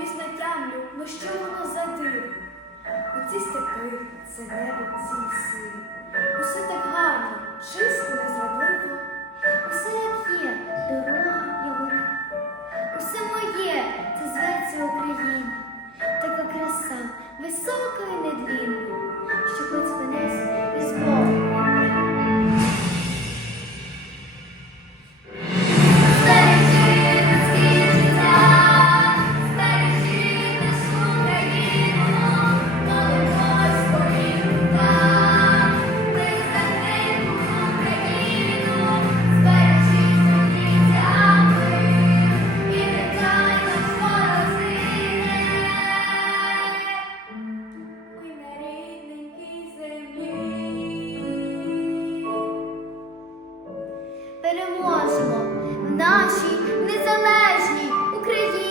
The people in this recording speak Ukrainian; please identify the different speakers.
Speaker 1: Пізно тямлю, ну що воно за диво? Оці степи, це небо, ці сили. Усе так гарно, чисто
Speaker 2: не зробив. переможемо в нашій незалежній Україні.